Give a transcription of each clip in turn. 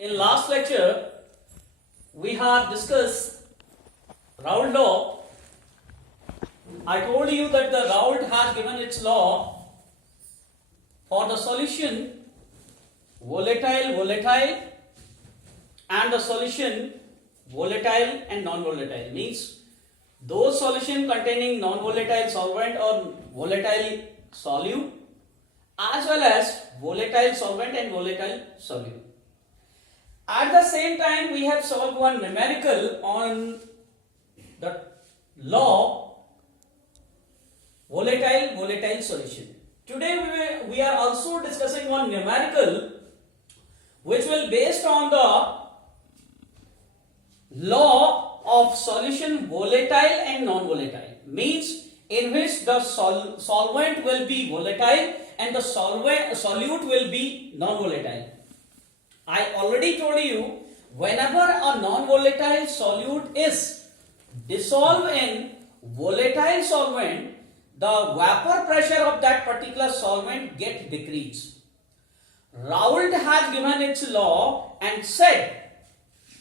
In last lecture, we have discussed Raoult law. I told you that the Raoult has given its law for the solution volatile, and the solution volatile and non-volatile. Means those solution containing non-volatile solvent or volatile solute, as well as volatile solvent and volatile solute. At the same time, we have solved one numerical on the law volatile solution. Today we are also discussing one numerical which will based on the law of solution volatile and non-volatile. Means in which the solvent will be volatile and the solute will be non-volatile. I already told you, whenever a non-volatile solute is dissolved in volatile solvent, the vapor pressure of that particular solvent gets decreased. Raoult has given its law and said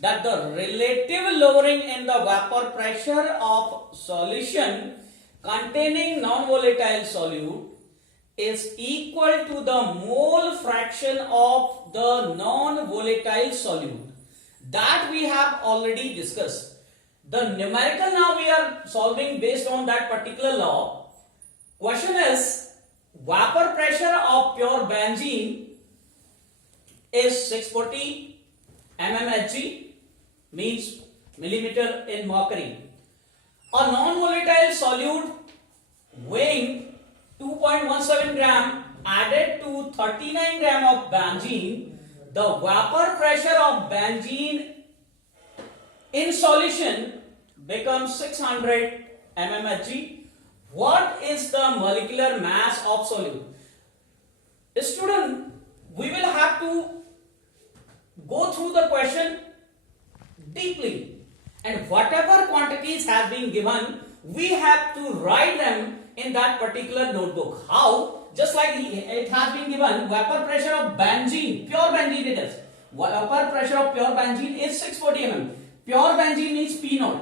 that the relative lowering in the vapor pressure of solution containing non-volatile solute is equal to the mole fraction of the non-volatile solute. That we have already discussed. The numerical now we are solving based on that particular law. Question is, vapor pressure of pure benzene is 640 mmHg, means millimeter in mercury. A non-volatile solute weighing 2.17 gram added to 39 gram of benzene, the vapor pressure of benzene in solution becomes 600 mmHg. What is the molecular mass of solute? Student, we will have to go through the question deeply, and whatever quantities have been given, we have to write them in that particular notebook. How? Just like it has been given, vapor pressure of benzene, pure benzene it is. Vapor pressure of pure benzene is 640 mm. Pure benzene means P0.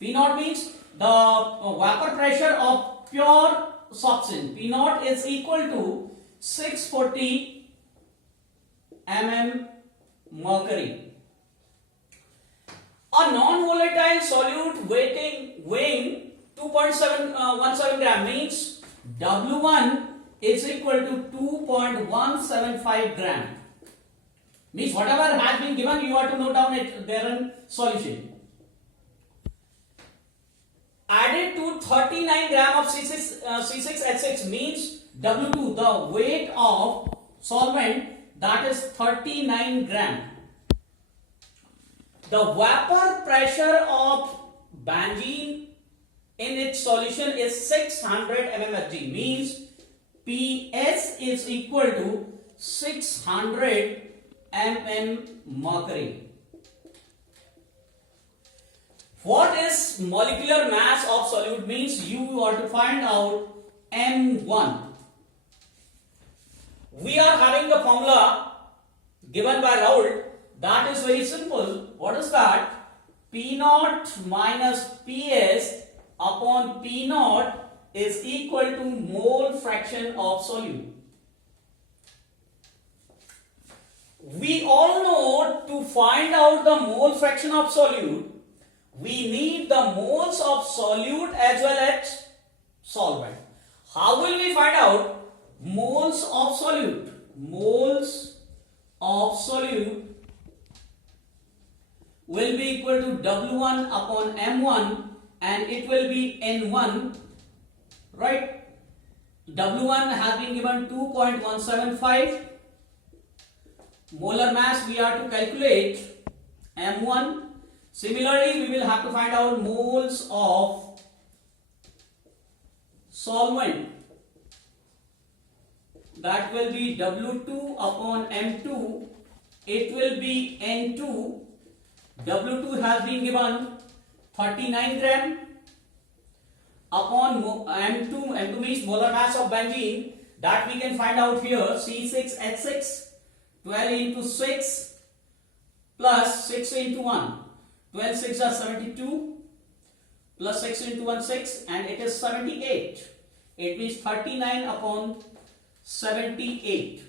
P0 means the vapor pressure of pure substance. P0 is equal to 640 mm mercury. A non-volatile solute weighing 2.17 gram means W1 is equal to 2.175 gram. Means whatever has been given, you have to note down it there in solution. Added to 39 gram of C6H6 means W2, the weight of solvent, that is 39 gram. The vapor pressure of benzene in its solution is 600 mmHg, means PS is equal to 600 mm mercury. What is molecular mass of solute? Means you are to find out M1. We are having the formula given by Raoult. That is very simple. What is that? P0 minus PS upon P0 is equal to mole fraction of solute. We all know to find out the mole fraction of solute, we need the moles of solute as well as solvent. How will we find out moles of solute? Moles of solute will be equal to W1 upon M1, and it will be N1, right? W1 has been given 2.175. Molar mass we are to calculate M1. Similarly, we will have to find out moles of solvent. That will be W2 upon M2. It will be N2. W2 has been given 39 gram upon M2. M2 means molar mass of benzene. That we can find out here. C6H6 12 into 6 plus 6 into 1. 12 6 are 72 plus 6 into 1 6 and it is 78. It means 39 upon 78.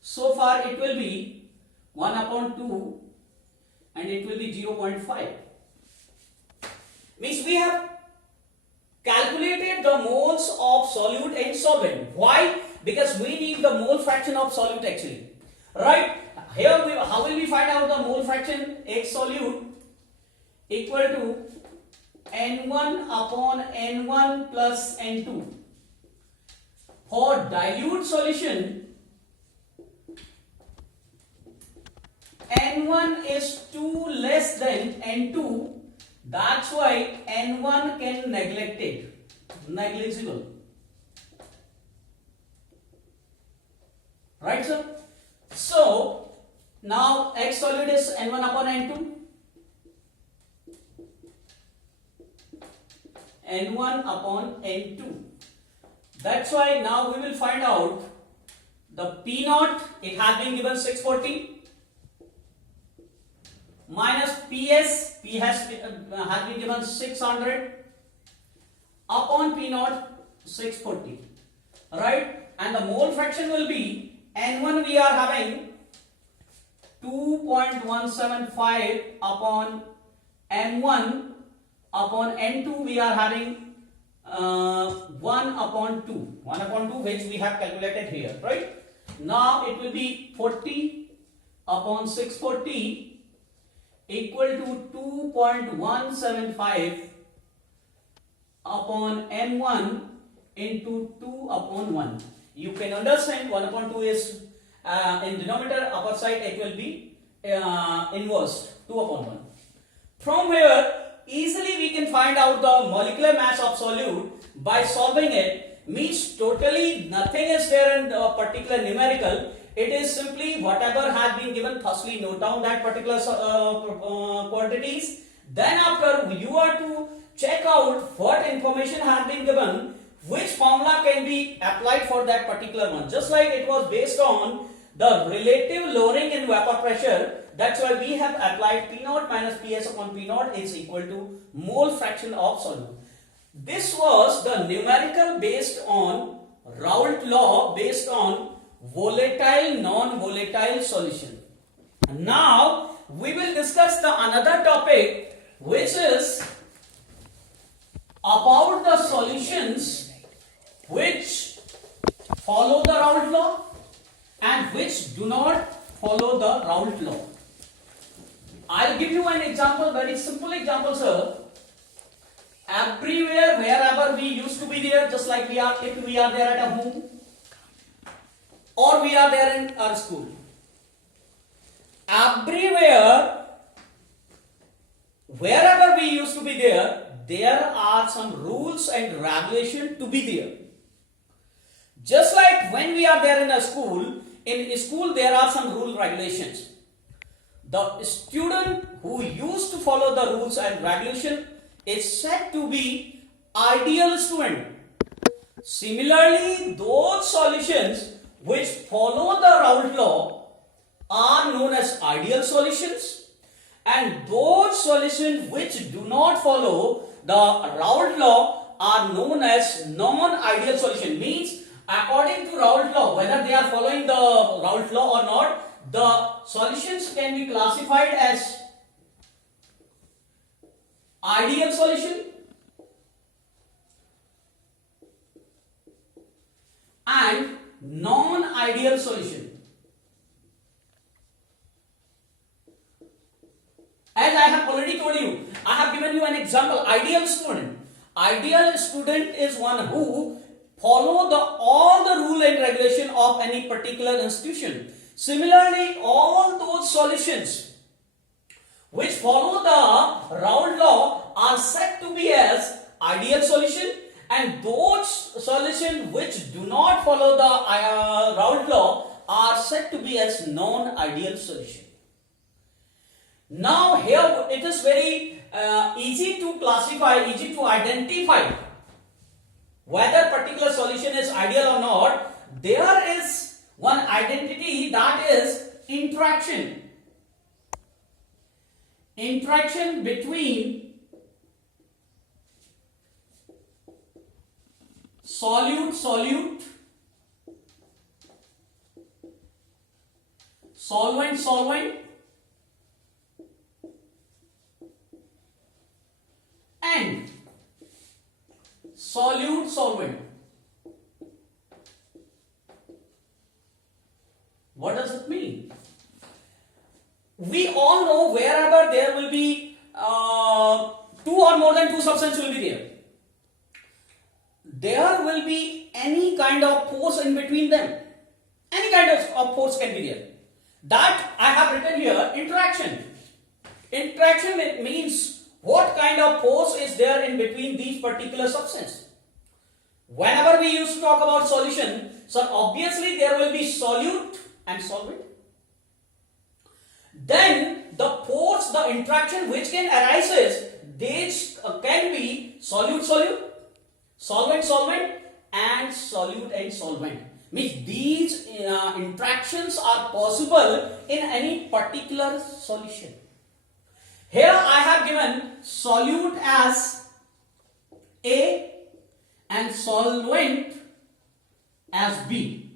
So far it will be 1 upon 2 and it will be 0.5. Means we have calculated the moles of solute and solvent. Why? Because we need the mole fraction of solute actually. Right? Here how will we find out the mole fraction? X solute equal to N1 upon N1 plus N2. For dilute solution, N1 is 2 less than N2. That's why N1 can neglect it. Negligible. Right, sir? So, now X solute is N1 upon N2. N1 upon N2. That's why now we will find out the P naught. It has been given 640 minus PS. P has been given 600 upon P naught 640. Right? And the mole fraction will be N1 we are having 2.175 upon M1 upon N2 we are having 1 upon 2. 1 upon 2 which we have calculated here, right? Now it will be 40 upon 640 equal to 2.175 upon M1 into 2 upon 1. You can understand 1 upon 2 is in denominator, upper side it will be inverse 2 upon 1. From here easily we can find out the molecular mass of solute by solving it. Means totally nothing is there in the particular numerical. It is simply whatever has been given. Firstly note down that particular quantities. Then after you are to check out what information has been given, which formula can be applied for that particular one. Just like it was based on the relative lowering in vapor pressure. That's why we have applied P naught minus PS upon P naught is equal to mole fraction of solute. This was the numerical based on Raoult law based on volatile, non-volatile solution. Now we will discuss the another topic which is about the solutions which follow the Raoult law and which do not follow the Raoult law. I'll give you an example, very simple example, sir. Everywhere, wherever we used to be there, just like if we are there at a home or we are there in our school. Everywhere, wherever we used to be there are some rules and regulations to be there. Just like when we are there in school there are some rule regulations. The student who used to follow the rules and regulation is said to be ideal student. Similarly, those solutions which follow the Raoult law are known as ideal solutions, and those solutions which do not follow the Raoult law are known as non-ideal solution. Means according to Raoult law, whether they are following the Raoult law or not, the solutions can be classified as ideal solution and non-ideal solution. As I have already told you, I have given you an example. Ideal student. Ideal student is one who follow all the rule and regulation of any particular institution. Similarly, all those solutions which follow the Raoult law are said to be as ideal solution, and those solutions which do not follow the Raoult law are said to be as non-ideal solution. Now here it is very easy to classify, easy to identify whether particular solution is ideal or not. There is one identity, that is interaction. interaction between solute, solute, solvent, solvent, and solute, solvent. What does it mean? We all know wherever there will be two or more than two substances will be there will be any kind of force in between them. Any kind of force can be there. That I have written here, interaction. Interaction, it means what kind of force is there in between these particular substances. Whenever we used to talk about solution, so obviously there will be solute and solvent. Then the force, the interaction which can arise is, they can be solute, solute, solvent, solvent, and solute and solvent. Means these interactions are possible in any particular solution. Here I have given solute as A and solvent as B.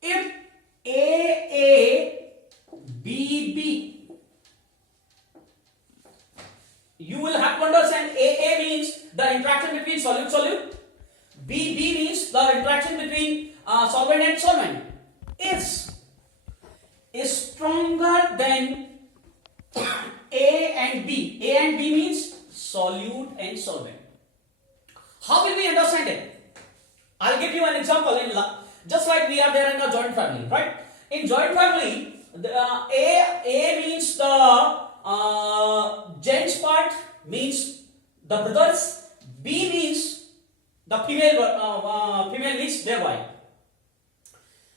If A, B, B, you will have to understand A means the interaction between solute, solute. B means the interaction between solvent and solvent is stronger than A and B. A and B means solute and solvent. How will we understand it? I'll give you an example. Just like we are there in a joint family, right? In joint family, the A means the gents part, means the brothers. B means the female means their wife.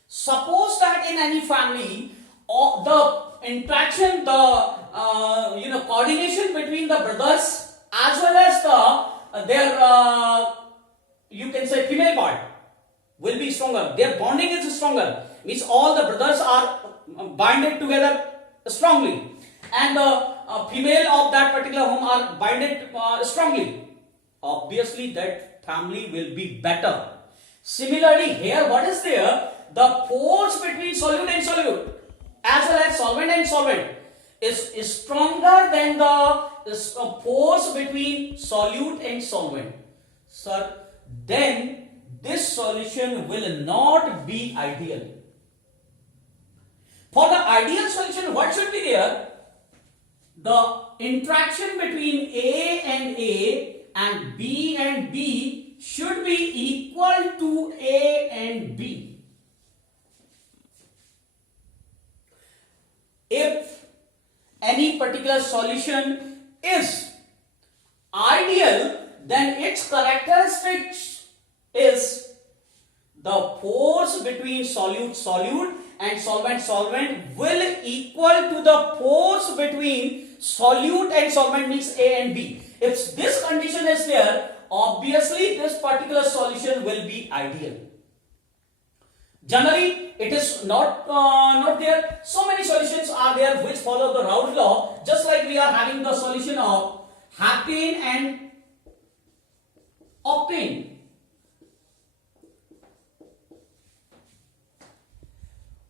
Suppose that in any family, the interaction, the coordination between the brothers as well as their you can say female part will be stronger. Their bonding is stronger. Means all the brothers are binded together strongly, and the female of that particular home are binded strongly. Obviously, that family will be better. Similarly, here what is there? The force between solute and solute, as well as solvent and solvent, is stronger than the force between solute and solvent. Sir, then this solution will not be ideal. For the ideal solution, what should be there? The interaction between A and B should be equal to A and B. If any particular solution is ideal, then its characteristics is the force between solute and solvent will equal to the force between solute and solvent, means A and B. If this condition is there, obviously this particular solution will be ideal. Generally, it is not there. So many solutions are there which follow the Raoult law, just like we are having the solution of heptane and octane.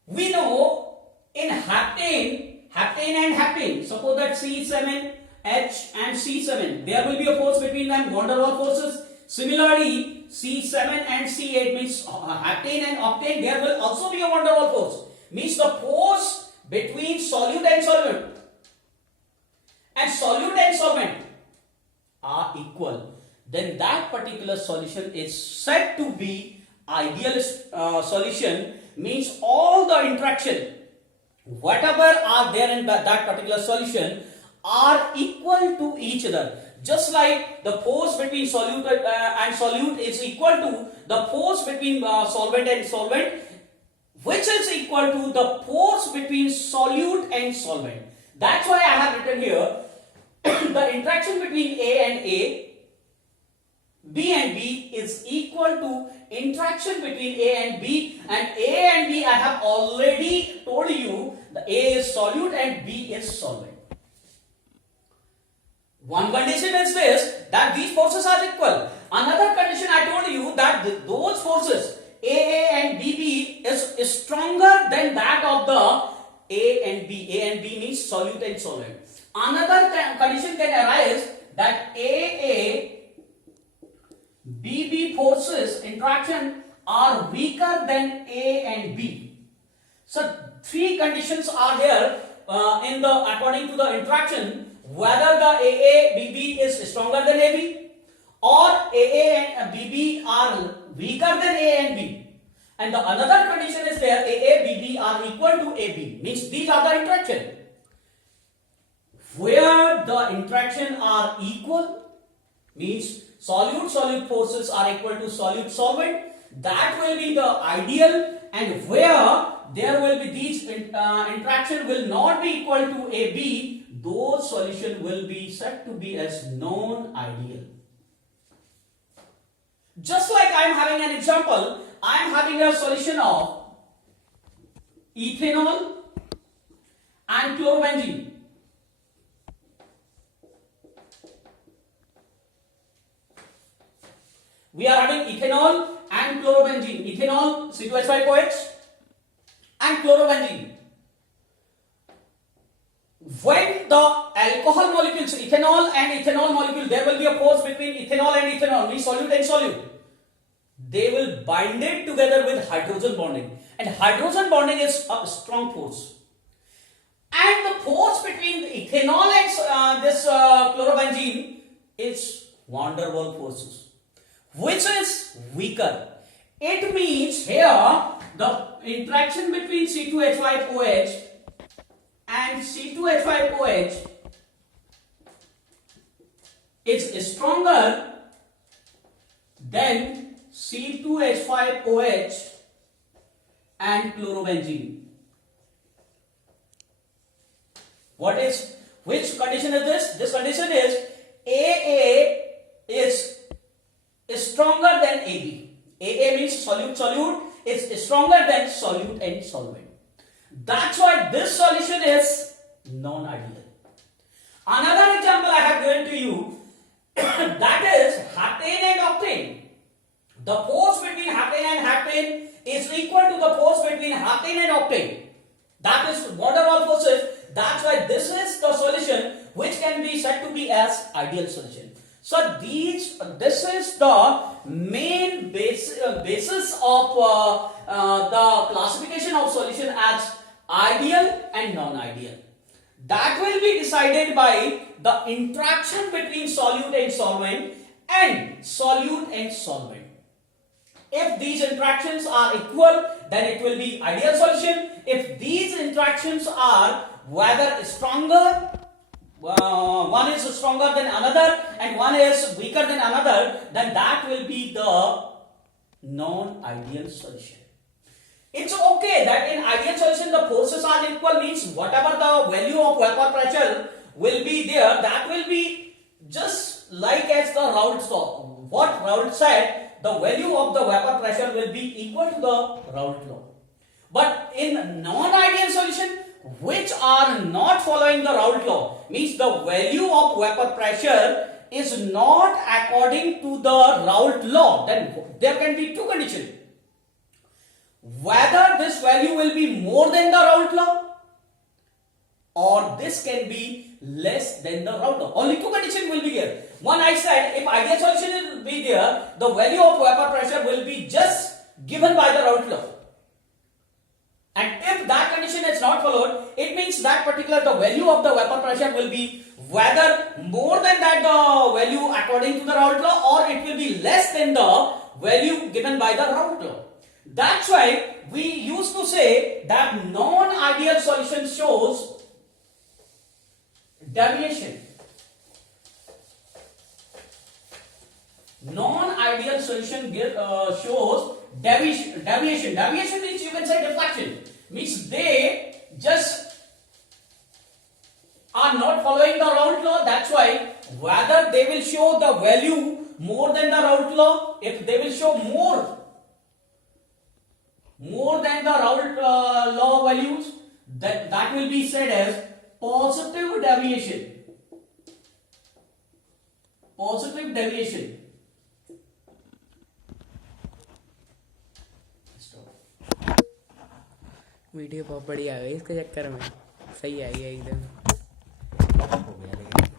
We know in heptane and heptane, suppose that C7H and C7, there will be a force between them, van der Waals forces. Similarly, C7 and C8 means heptane and octane, there will also be a van der Waals force. Means the force between solute and solvent are equal. Then that particular solution is said to be ideal solution. Means all the interaction, whatever are there in that particular solution, are equal to each other. Just like the force between solute and solute is equal to the force between solvent and solvent, which is equal to the force between solute and solvent. That's why I have written here the interaction between A and A B and B is equal to interaction between A and B, and A and B I have already told you the A is solute and B is solvent. One condition is this, that these forces are equal. Another condition I told you that those forces AA and BB is stronger than that of the A and B. A and B means solute and solvent. Another condition can arise that AA BB forces interaction are weaker than A and B. So three conditions are there according to the interaction, whether the AA BB is stronger than AB or AA and BB are weaker than A and B. And the another condition is there, AA BB are equal to AB, means these are the interaction. Where the interaction are equal means solute forces are equal to solute-solvent, that will be the ideal, and where there will be these interaction will not be equal to AB, those solution will be said to be as non-ideal. Just like I am having an example, I am having a solution of ethanol and chlorobenzene. We are having ethanol and chlorobenzene. Ethanol C2H5OH and chlorobenzene. When the alcohol molecules, ethanol and ethanol molecule, there will be a force between ethanol and ethanol, means solute and solute. They will bind it together with hydrogen bonding, and hydrogen bonding is a strong force. And the force between the ethanol and this chlorobenzene is van der Waals forces, which is weaker. It means here the interaction between C2H5OH and C2H5OH is stronger than C2H5OH and chlorobenzene. Which condition is this? This condition is AA is stronger than AB. AA means solute is stronger than solute and solvent. That's why this solution is non-ideal. Another example I have given to you, that is heptane and octane. The force between heptane and heptane is equal to the force between heptane and octane. That is van der Waals forces. That's why this is the solution which can be said to be as ideal solution. So this is the main basis of the classification of solution as ideal and non-ideal. That will be decided by the interaction between solute and solvent and solute and solvent. If these interactions are equal, then it will be ideal solution. If these interactions are whether stronger, one is stronger than another and one is weaker than another, then that will be the non-ideal solution. It's okay that in ideal solution the forces are equal, means whatever the value of vapor pressure will be there, that will be just like as the Raoult law. What Raoult said, the value of the vapor pressure will be equal to the Raoult law. But in non-ideal solution, which are not following the Raoult law, means the value of vapor pressure is not according to the Raoult law, then there can be two conditions. Whether this value will be more than the Raoult law or this can be less than the Raoult law. Only two conditions will be here. One, I said if ideal solution will be there, the value of vapor pressure will be just given by the Raoult law. And if that condition is not followed, it means that particular the value of the vapor pressure will be whether more than that the value according to the Raoult law or it will be less than the value given by the Raoult law. That's why we used to say that non-ideal solution shows deviation. Non-ideal solution shows deviation. Deviation means you can say deflection. Means they just are not following the Raoult law. That's why whether they will show the value more than the Raoult law, if they will show more than the Raoult law values, that will be said as positive deviation. Positive deviation. Video बहुत बढ़िया आ गई इसके चक्कर में, सही आई है एकदम।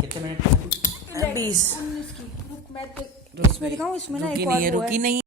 कितने मिनट? 20। इसमें दिखाऊं, इसमें ना एक और वो है। रुकी नहीं।